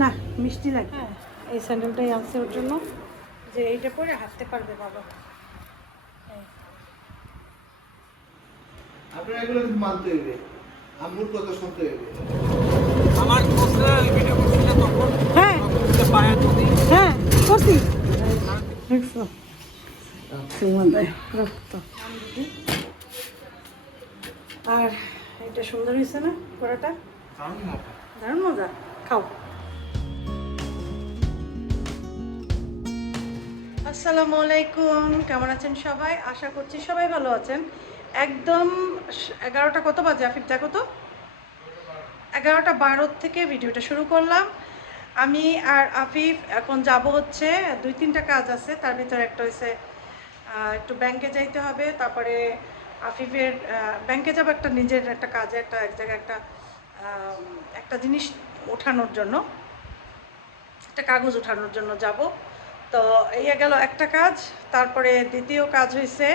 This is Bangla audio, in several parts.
না মিষ্টি লাগে। হ্যাঁ, এই স্যান্ডেলটাই আনছে ওর জন্য, যে এইটা পরে হাঁটতে পারবে বাবা। আপনারা এগুলো কিন্তু মানতে হইবে, আম্মুর কথা শুনতে হইবে। আমার কোসেল ভিডিও করছিল তখন হ্যাঁ পায়া যদি হ্যাঁ করছি দেখছো সুমন্দায় রক্ত। আর এটা সুন্দর হয়েছে না পরোটা? দারুণ মজা, খাও। আসসালামু আলাইকুম, কেমন আছেন সবাই? আশা করছি সবাই ভালো আছেন। একদম 11টা কত বাজে আফিফ দেখো তো, 11টা 12 থেকে ভিডিওটা শুরু করলাম। আমি আর আফিফ এখন যাব হচ্ছে 2-3টা কাজ আছে, তার ভিতরে একটা হয়েছে একটু ব্যাংকে যাইতে হবে, তারপরে আফিফের ব্যাংকে যাব একটা নিজের একটা কাজে, এক জায়গায় একটা জিনিস ওঠানোর জন্য, একটা কাগজ ওঠানোর জন্য যাব। তো এই গেল একটা কাজ। তারপরে দ্বিতীয় কাজ হয়েছে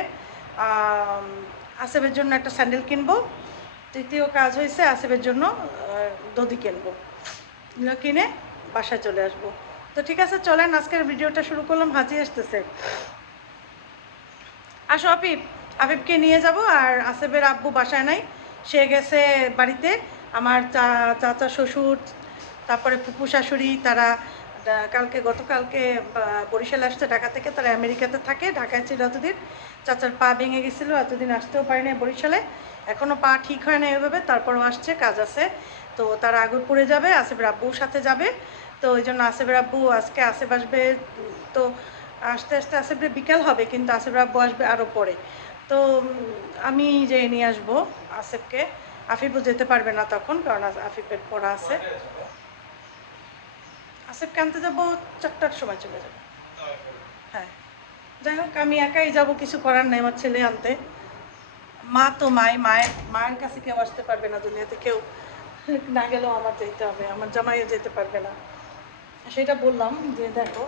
আসিফের জন্য একটা স্যান্ডেল কিনবো। তৃতীয় কাজ হয়েছে আসিফের জন্য দধি কিনবো, কিনে বাসায় চলে আসবো। তো ঠিক আছে, চলেন আজকের ভিডিওটা শুরু করলাম। হাজি আসতেছে, আসো আফিফ, আফিফকে নিয়ে যাব। আর আসিফের আব্বু বাসায় নাই, সে গেছে বাড়িতে। আমার চাচা শ্বশুর, তারপরে ফুপু শাশুড়ি, তারা গতকালকে বরিশালে আসছে ঢাকা থেকে। তারা আমেরিকাতে থাকে, ঢাকায় ছিল এতদিন। চাচার পা ভেঙে গেছিলো, এতদিন আসতেও পারেনি বরিশালে, এখনও পা ঠিক হয় না এভাবে, তারপরও আসছে, কাজ আছে। তো তারা আগরপুরে যাবে, আসিফের আব্বুর সাথে যাবে। তো ওই জন্য আসিফের আব্বু আজকে আসিফ আসবে। তো আস্তে আস্তে আসিফের বিকাল হবে, কিন্তু আসিফের আব্বু আসবে আরও পরে। তো আমি যে নিয়ে আসবো আসিফকে। আফিফও যেতে পারবে না তখন, কারণ আফিফের পড়া আছে। আসিফকে আনতে যাবো 4টার সময়, চলে যাবো। হ্যাঁ, যাই হোক, আমি একাই যাব, কিছু করার নেই। আমার ছেলে আনতে, মা তো মায়ের কাছে কেউ আসতে পারবে না দুনিয়াতে, কেউ না গেলেও আমার যেতে হবে, আমার জামাইও যেতে পারবে না। সেটা বললাম যে দেখো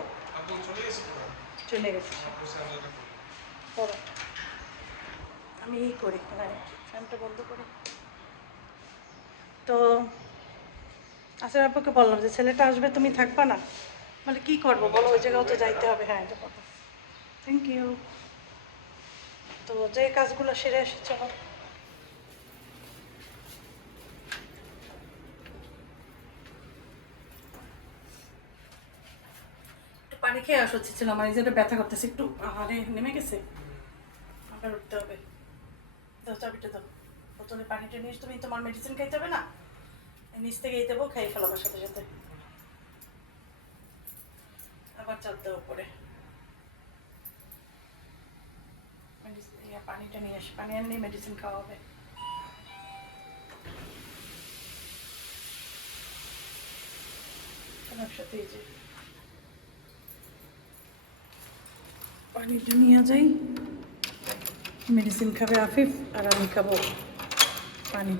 চলে গেছে। পড়ো, আমি এই করি, হ্যাঁ ফ্যানটা বন্ধ করি। তো আসিফ আপুকে বললাম যে ছেলেটা আসবে, তুমি থাকবা না? মানে কি করবো বলো, ওই জায়গাও তো যাইতে হবে। হ্যাঁ এটা পাবো, থ্যাংক ইউ। তো যে কাজগুলো সেরে আসি, চলো। পানি খেয়ে আসা উচিত ছিল আমার, এই যেটা ব্যথা করতেছে একটু, আহারে নেমে গেছে, আবার উঠতে হবে। দাও চাবিটা দাও, বোতলে পানিটা নিস। তুমি তোমার মেডিসিন খাইতে হবে না, নিচ থেকেই দেবো, খাই ফেলাবার সাথে সাথে। আবার চাপ দেবো উপরে, পানিটা নিয়ে আসি, পানি আনলেই মেডিসিন খাওয়া হবে। একসাথে এই যে পানিটা নিয়ে যাই, মেডিসিন খাবে আফিফ আর আমি খাবো পানি।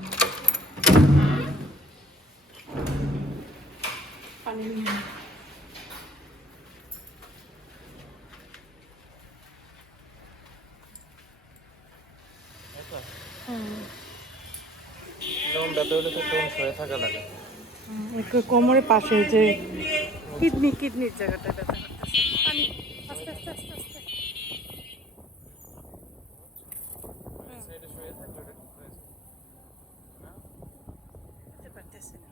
পানি নিয়ে কোমরের পাশে যে কিডনির জায়গাটা ব্যথা করতেছে। পানি আস্তে আস্তে আস্তে আস্তে। পারতেছি না।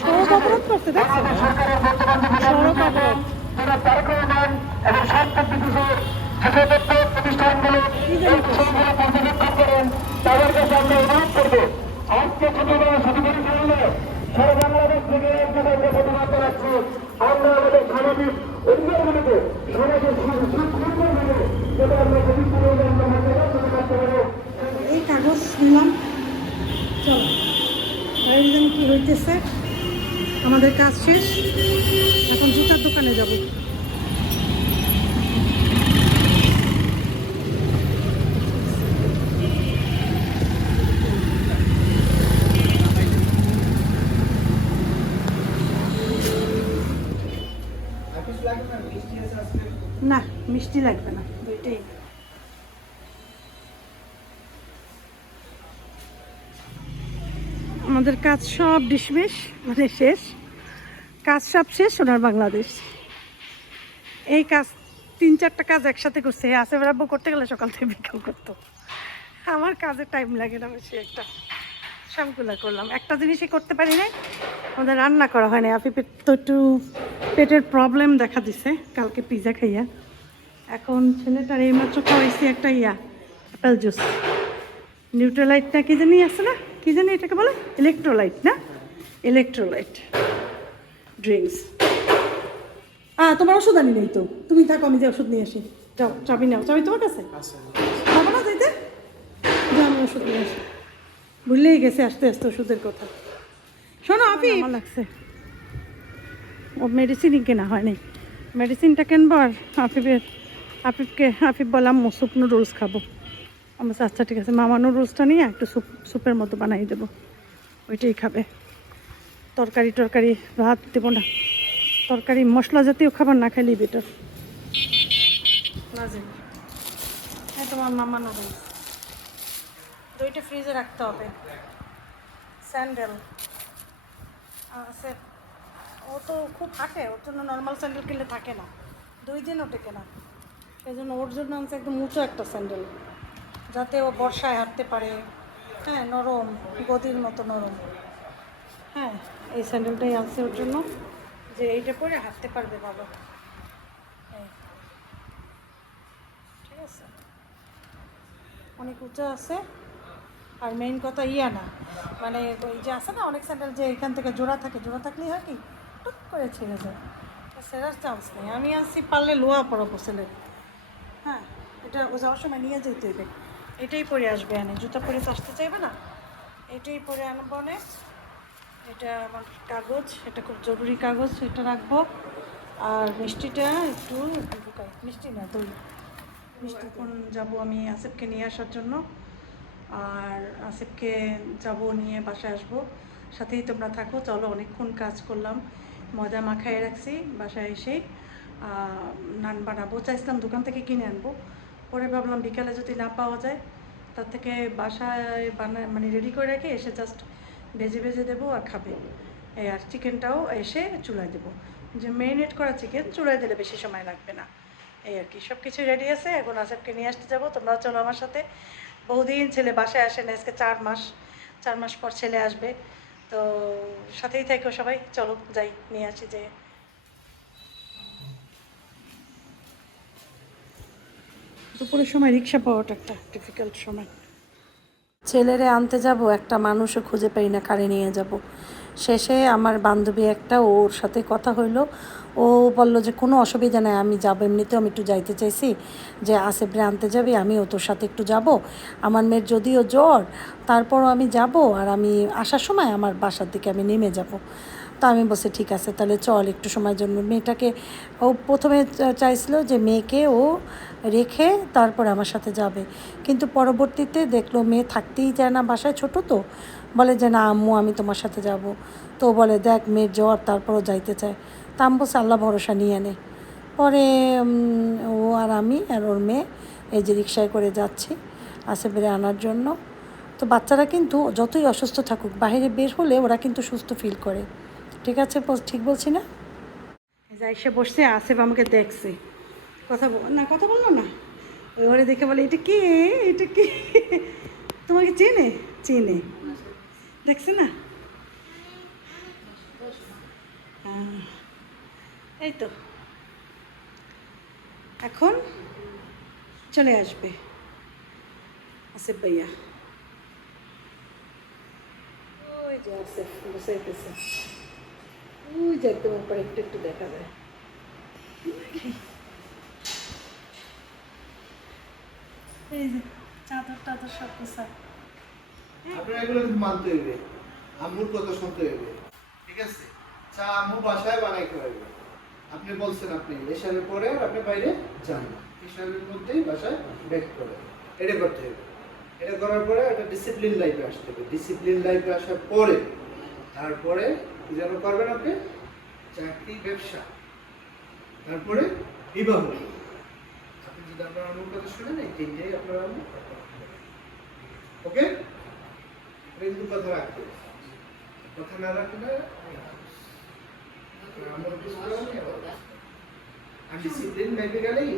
সড়ক অবরোধ করতে দেখছো, সড়ক অবরোধ। তাদের কাছে আমরা অনুরোধ করবো, আজকে ছোটবেলা শুধু করে চললে সারা বাংলাদেশ থেকে এক জায়গায় প্রতিবাদ করাচ্ছি। আমরা আমাদের সামাজিক অধিকারগুলিকে সমাজের সুন্দরভাবে যেটা আমরা পবিত্রভাবে আমরা মনে করতে পারবো। এই কাগজ নিলাম, চলো আয়োজন কি হইতেছে। আমাদের কাজ শেষ, এখন জুতার দোকানে যাব। না মিষ্টি লাগবে না, দুইটাই আমাদের কাজ সব ডিসমিস, মানে শেষ, কাজ সব শেষ। সোনার বাংলাদেশ এই কাজ 3-4টা কাজ একসাথে করছে। আসেফের আব্বু করতে গেলে সকাল থেকে বিকাল করতো। আমার কাজে টাইম লাগে না বেশি একটা, সবগুলো করলাম। একটা জিনিসই করতে পারি না, আমাদের রান্না করা হয় না। আফিফের তো একটু পেটের প্রবলেম দেখা দিছে কালকে পিৎজা খাইয়া। এখন ছেলেটার এইমাত্র খাওয়াইছি একটা অ্যাপেল জুস, নিউট্রালাইট না কি জানি আছে না, কি জানি এটাকে বলে, ইলেকট্রোলাইট না, ইলেকট্রোলাইট ড্রিঙ্কস। তোমার ওষুধ আনি নেই তো, তুমি থাকো, আমি যে ওষুধ নিয়ে আসি। যাও, চাবি নাও, চাবি তোমার কাছে পাবো না যাইতে, যাও আমি ওষুধ নিয়ে আসি। ভুললেই গেছে আস্তে আস্তে ওষুধের কথা। শোনো আফি, আমার লাগছে ও মেডিসিনই কেনা হয়নি, মেডিসিনটা কিনবো। আর আফিফ বললাম স্যুপ নুডলস খাবো। আমার আচ্ছা ঠিক আছে, মামা নুডলসটা নিয়ে একটু স্যুপের মতো বানিয়ে দেবো, ওইটাই খাবে। তরকারি ভাত দেবো না, তরকারি মশলা জাতীয় খাবার না খাইলেই বেটার। হ্যাঁ, তোমার মামা নুডলস দুইটা ফ্রিজে রাখতে হবে। স্যান্ডেল আছে, ও তো খুব হাঁটে, ওর জন্য নর্মাল স্যান্ডেল কিনলে থাকে না, 2 দিনও টেকে না। সেই জন্য ওর জন্য আনছে একদম উঁচু একটা স্যান্ডেল, যাতে ও বর্ষায় হাঁটতে পারে। হ্যাঁ, নরম, গদির মতো নরম। হ্যাঁ, এই স্যান্ডেলটাই আনছে ওর জন্য, যে এইটা পরে হাঁটতে পারবে বাবা। ঠিক আছে, অনেক উঁচু আছে। আর মেইন কথা না, মানে ওই যে আছে না অনেক স্যান্ডেল যে এখান থেকে জোড়া থাকে, জোড়া থাকলেই হয় কি টুক করে ছেড়ে যায়, সেরার চান্স নেই। আমি আনছি পারলে লোয়া পরাবো ছেলের। হ্যাঁ, এটা ও যাওয়ার সময় নিয়ে যেতে হবে, এটাই পরে আসবে। আনে জুতা পরে তো আসতে চাইবে না, এটাই পরে আনবো। অনেক, এটা আমার কাগজ, এটা খুব জরুরি কাগজ, এটা রাখবো। আর মিষ্টিটা একটু ঢুকাই, মিষ্টি না দই, মিষ্টি। এখন যাবো আমি আসিফকে নিয়ে আসার জন্য, আর আসিফকে যাব নিয়ে বাসায় আসবো। সাথেই তোমরা থাকো। চলো, অনেকক্ষণ কাজ করলাম, ময়দা মাখায় রাখছি। বাসায় এসে নান বানাবো, চাইছিলাম দোকান থেকে কিনে আনবো, পরে ভাবলাম বিকালে যদি না পাওয়া যায় তার থেকে বাসায় মানে রেডি করে রাখি, এসে জাস্ট ভেজে দেবো আর খাবে। এই আর চিকেনটাও এসে চুলায় দেবো, যে মেরিনেট করা চিকেন চুলায় দিলে বেশি সময় লাগবে না। এই আর কি, সব কিছু রেডি আছে। এখন আসিফকে নিয়ে আসতে যাবো, তোমরাও চলো আমার সাথে। বহুদিন ছেলে বাসায় আসে না, আজকে 4 মাস পর ছেলে আসবে, তো সাথেই থাকো সবাই। চলো যাই, নিয়ে আসি। যে দুপুরের সময় রিক্সা পাওয়াটা একটা ডিফিকাল্ট সময়। ছেলেরে আনতে যাব, একটা মানুষও খুঁজে পাই না কারে নিয়ে যাব। শেষে আমার বান্ধবী একটা, ওর সাথে কথা হইলো, ও বলল যে কোনো অসুবিধা নেই, আমি যাবো, এমনিতেও আমি একটু যাইতে চাইছি, যে আসিফরে আনতে যাবি, আমিও তোর সাথে একটু যাব। আমার মেয়ের যদিও জ্বর, তারপরও আমি যাব, আর আমি আসার সময় আমার বাসার দিকে আমি নেমে যাব। তা আমি বলছি ঠিক আছে, তাহলে চল একটু সময়ের জন্য। মেয়েটাকে ও প্রথমে চাইছিল যে মেয়েকে ও রেখে তারপরে আমার সাথে যাবে, কিন্তু পরবর্তীতে দেখলো মেয়ে থাকতেই চায় না বাসায়, ছোট তো, বলে যে না আম্মু আমি তোমার সাথে যাব। তো বলে দেখ মেয়ের জ্বর, তারপরও যাইতে চায়। তা আমি বলছি আল্লাহ ভরসা নিয়ে নে। পরে ও আর আমি আর ওর মেয়ে এই যে রিকশায় করে যাচ্ছি আসিফের আনার জন্য। তো বাচ্চারা কিন্তু যতই অসুস্থ থাকুক, বাইরে বের হলে ওরা কিন্তু সুস্থ ফিল করে। ঠিক আছে, ঠিক বলছি না? যাই, সে বসছে, আসিফ আমাকে দেখছে, কথা বললো না। ওই ঘরে দেখে বলে এটা কে, এটা কে, তোমাকে চেনে দেখছি না। এই তো এখন চলে আসবে আসিফ ভাইয়া। ওই যে আসিফ বসাইতেছে, ওই যে একদম উপরে একটু দেখা যায়। এই যে চাদর সব পোষা। আপনার এগুলো কিন্তু মানতে হইবে, আম্মুর কথা শুনতে হইবে। ঠিক আছে, চা আম্মু বাসায় বানাইতে হইবে। আপনি বলছেন আপনি এশারের পরে আপনি বাইরে যান না, এশারের মধ্যেই বাসায় ব্যাক করে এটা করতে হবে। এটা করার পরে একটা ডিসিপ্লিন লাইফে আসতে হবে। ডিসিপ্লিন লাইফে আসার পরে তারপরে কি যেন করবেন আপনি, চাকরি, ব্যবসা, তারপরে বিবাহ। আপনি যদি আপনার আম্মুর কথা শুনেন, এই তিনটেই আপনার আম্মু। ওকে, কিন্তু কথা রাখতে কথা না রাখলে আমার ডিসিপ্লিন মেপে গেলেই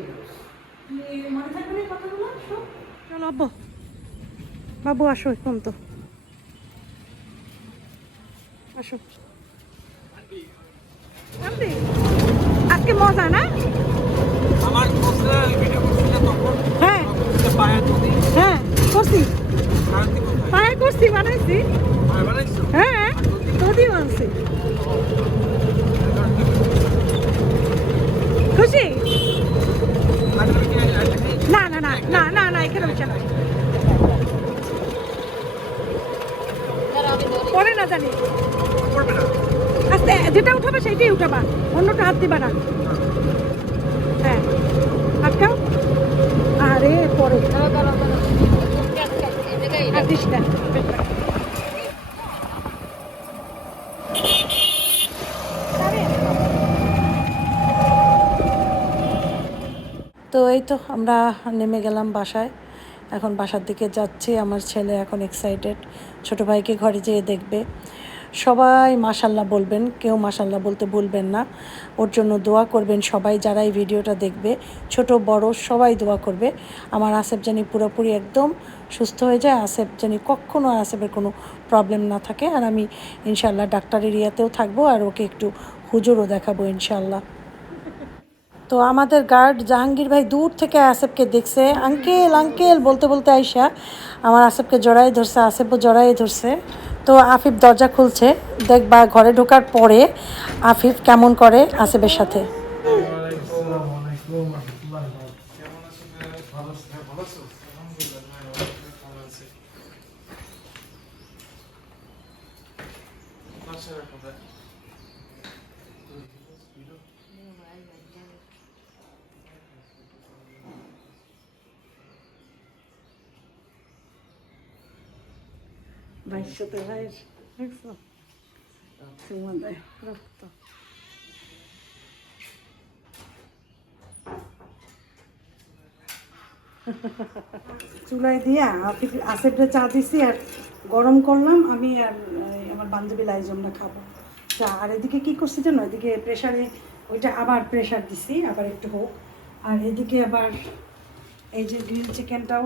মনে থাকবে না কথাগুলো? চলো আব্বু, বাবু আসো এখন তো, আসো। আন্টি, আজকে মজা না? আমার কোচরা ভিডিও করছিল তখন হ্যাঁ পায়া তুমি হ্যাঁ করছি, শান্তি কোথায় পায়ে করছি, বানাইছি। আর বানাইছো হ্যাঁ দুধই বানছি। খুশি? লাগবে কি না না না না না না, এখানে বসে না, পরে না জানি। করবে না আস্তে, যেটা উঠাবে সেইটাই উঠাবা, অন্যটা হাত দিবা না। হ্যাঁ আটকাও। আরে পরে আর দিস না। তো এই তো আমরা নেমে গেলাম বাসায়, এখন বাসার দিকে যাচ্ছি। আমার ছেলে এখন এক্সাইটেড, ছোট ভাইকে ঘরে যেয়ে দেখবে। সবাই মাশাল্লাহ বলবেন, কেউ মাশাল্লাহ বলতে ভুলবেন না। ওর জন্য দোয়া করবেন সবাই, যারা এই ভিডিওটা দেখবে, ছোট বড় সবাই দোয়া করবে। আমার আসেফ জানি পুরোপুরি একদম সুস্থ হয়ে যায়, আসেফ জানি কখনও আসেফের কোনো প্রবলেম না থাকে। আর আমি ইনশাল্লাহ ডাক্তার এরিয়াতেও থাকবো, আর ওকে একটু হুজুরও দেখাবো ইনশাল্লাহ। তো আমাদের গার্ড জাহাঙ্গীর ভাই দূর থেকে আসেফকে দেখছে, আঙ্কেল আঙ্কেল বলতে বলতে আইসা আমার আসেফকে জড়াই ধরছে, আসেফও জড়াই ধরছে। তো আফিফ দরজা খুলছে, দেখবা ঘরে ঢোকার পরে আফিফ কেমন করে আসেফের সাথে। ভাইয়ের সাথে ভাইয়ের দেখছো চুমা দেয় রক্ত। চুলায় দিয়া আসেফটা চা দিছি আর গরম করলাম আমি, আর আমার বান্ধবী লাইজমটা খাবো চা। আর এদিকে কী করছি জানো, এদিকে প্রেশারে ওইটা আবার প্রেশার দিছি, আবার একটু হোক। আর এদিকে আবার এই যে গ্রিল চিকেনটাও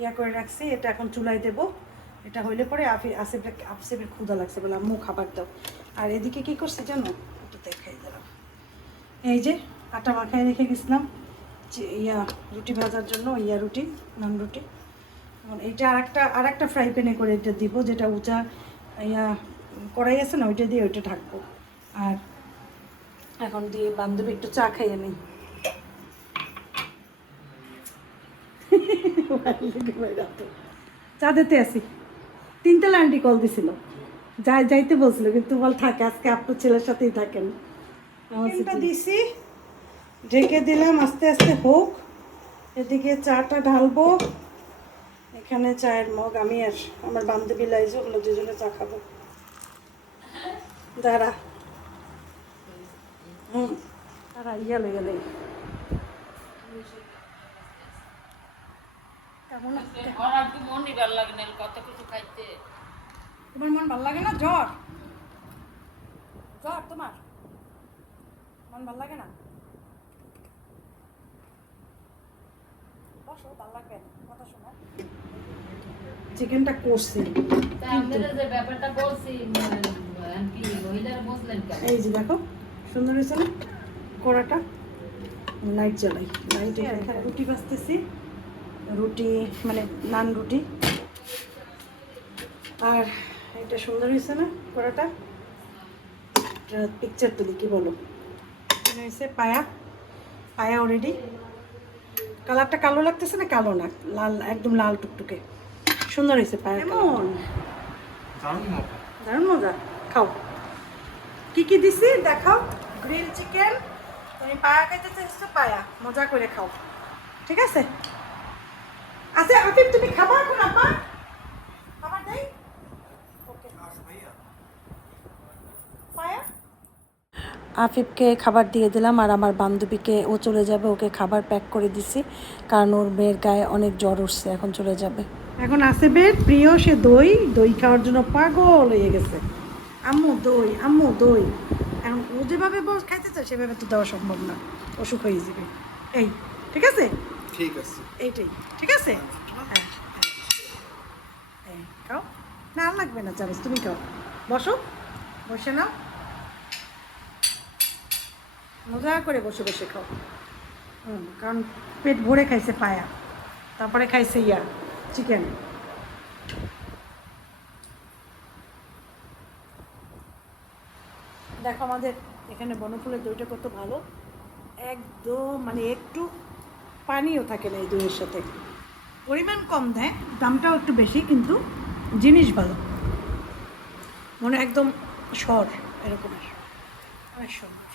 ইয়া করে রাখছি, এটা এখন চুলায় দেবো। এটা হইলে পরে আসেফের ক্ষুধা লাগছে বলে আম্মু খাবার দাও। আর এদিকে কী করছি জানো, একটু দেখাই দিলাম। এই যে আটা মাখায় রেখে গেছিলাম ইয়া রুটি ভাজার জন্য, ইয়া রুটি, নান রুটি। এইটা আর একটা ফ্রাই প্যানে করে এটা দিব, যেটা উঁচা ইয়া কড়াই আছে না, ওইটা দিয়ে ওইটা ঢাকবো। আর এখন দিয়ে বান্ধবী একটু চা খাইয়ে নিই। চা দিতে আসি, 3 আন্টি কল দিছিল, যাইতে বলছিল, কিন্তু বল থাকে আজকে আপনার ছেলের সাথেই থাকেন। দিছি, ঢেকে দিলাম, আস্তে আস্তে হোক। এদিকে চাটা ঢালবো, এখানে চায়ের মগ, আমি আর আমার বান্ধবী লাইজ, ওগুলো দুজনে চা খাবো। দাঁড়া তারা ইয়া লেগে নেই কেমন তোমার মন ভাল লাগে না? জ্বর জ্বর তোমার মন ভাল লাগে না? বসো, ভাল লাগবে না, কথা শোনো। চিকেনটা করছি, এই যে দেখো সুন্দর হয়েছে না কড়াটা। লাইট জ্বালাই, লাইট এখানে রুটি ভাজতেছি, রুটি মানে নান রুটি। আর এটা সুন্দর হয়েছে না কড়াটা, পিকচার তুলি, কি বলো, হয়েছে পায়া অলরেডি। কালারটা কালো লাগতেছে না? কালো না, লাল, একদম লাল টুকটুকে, সুন্দর হয়েছে পায়া। কেমন দারুণ মজা। খাও, কি কি দিছি দেখাও। গ্রিল চিকেন, তুমি পায়া খাইতে চাইছো, পায়া মজা করে খাও, ঠিক আছে? আচ্ছা আফিফ তুমি খাবার এখন আপা খাবার দেই, ওকে পায়া। আফিফকে খাবার দিয়ে দিলাম, আর আমার বান্ধবীকে, ও চলে যাবে, ওকে খাবার প্যাক করে দিছি, কারণ ওর মেয়ের গায়ে অনেক জ্বর উঠছে, এখন চলে যাবে। এখন আসিফের প্রিয় সে দই দই খাওয়ার জন্য পাগল হয়ে গেছে। আম্মু দই, আম্মু দই। এখন ও যেভাবে বস খাইতে চায় সেভাবে তো দেওয়া সম্ভব না, অসুখ হয়ে যাবে। এই ঠিক আছে, ঠিক আছে। এইটাই ঠিক আছে। হ্যাঁ এই খাও, না আর লাগবে না চামচ, তুমি খাও। বসো, বসে নাও, মজা করে বসে বসে খাও। কারণ পেট ভরে খাইছে পায়া, তারপরে খাইছে চিকেন। দেখো আমাদের এখানে বনফুলের দইটা কত ভালো, একদম মানে একটু পানিও থাকে না এই দইয়ের সাথে। পরিমাণ কম দেয়, দামটাও একটু বেশি, কিন্তু জিনিস ভালো, মনে একদম সর এরকমের, অনেক সুন্দর।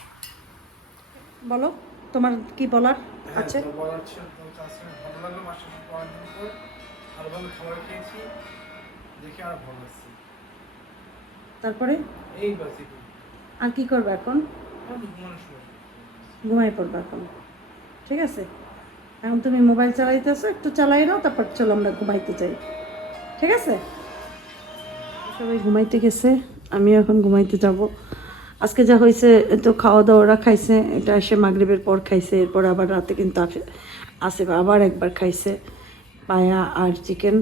বলো তোমার কি বলার আছে? ভালো লাগলো মাসে অনেকদিন পর ভালো ভালো খাবার খেয়েছি, দেখে আর ভালো লাগছে। তারপরে এই বাস আর কি করবে এখন? ঘুমাই পড়বে এখন, ঠিক আছে? এখন তুমি মোবাইল চালাইতেছো, একটু চালাই নাও, তারপর চলো আমরা ঘুমাইতে যাই, ঠিক আছে? সবাই ঘুমাইতে গেছে, আমিও এখন ঘুমাইতে যাব। আজকে যা হয়েছে তো খাওয়া দাওয়ারা খাইছে, এটা এসে মাগরিবের পর খাইছে, এরপর আবার রাতে কিন্তু আসে আবার একবার খাইছে পায়া আর চিকেন।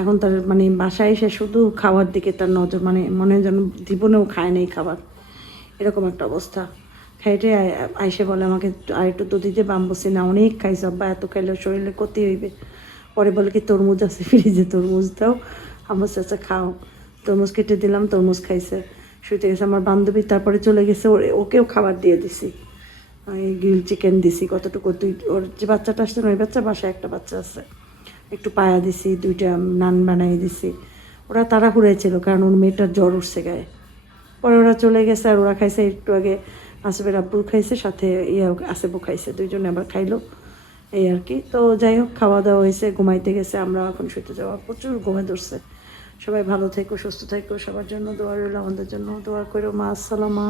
এখন তার মানে বাসায় এসে শুধু খাওয়ার দিকে তার নজর, মানে মনে যেন জীবনেও খায় নেই খাবার, এরকম একটা অবস্থা। খাইটে আইসে বলে আমাকে আর একটু দুধ দিতে, বাম্বসি না অনেক খাইছে আব্বা, এত খাইলে শরীরে ক্ষতি হইবে। পরে বলে কি তরমুজ আছে ফ্রিজে, তরমুজ দাও, আমার চাচা খাও। তরমুজ কেটে দিলাম, তরমুজ খাইছে, শুইতে গেছে। আমার বান্ধবী তারপরে চলে গেছে, ওকেও খাবার দিয়ে দিছি, এই গ্রিল চিকেন দিছি কতটুকু, ওর যে বাচ্চাটা আসছে ওই বাচ্চা, বাসায় একটা বাচ্চা আছে, একটু পায়া দিছি, 2টা নান বানিয়ে দিছি। ওরা তাড়াহুড়াই ছিল কারণ ওর মেয়েটার জ্বর উঠছে গায়ে। পরে ওরা চলে গেছে, আর ওরা খাইছে একটু আগে, আসিফের আব্বু খাইছে, সাথে আসিফও খাইছে, দুইজনে আবার খাইলো, এই আর কি। তো যাই হোক, খাওয়া দাওয়া হয়েছে, ঘুমাইতে গেছে, আমরা এখন শুতে যাওয়া, প্রচুর ঘুমে ধরছে। সবাই ভালো থেকো, সুস্থ থেকো, সবার জন্য দোয়া রইল, আমাদের জন্য দোয়া করো। মা আসসালামা।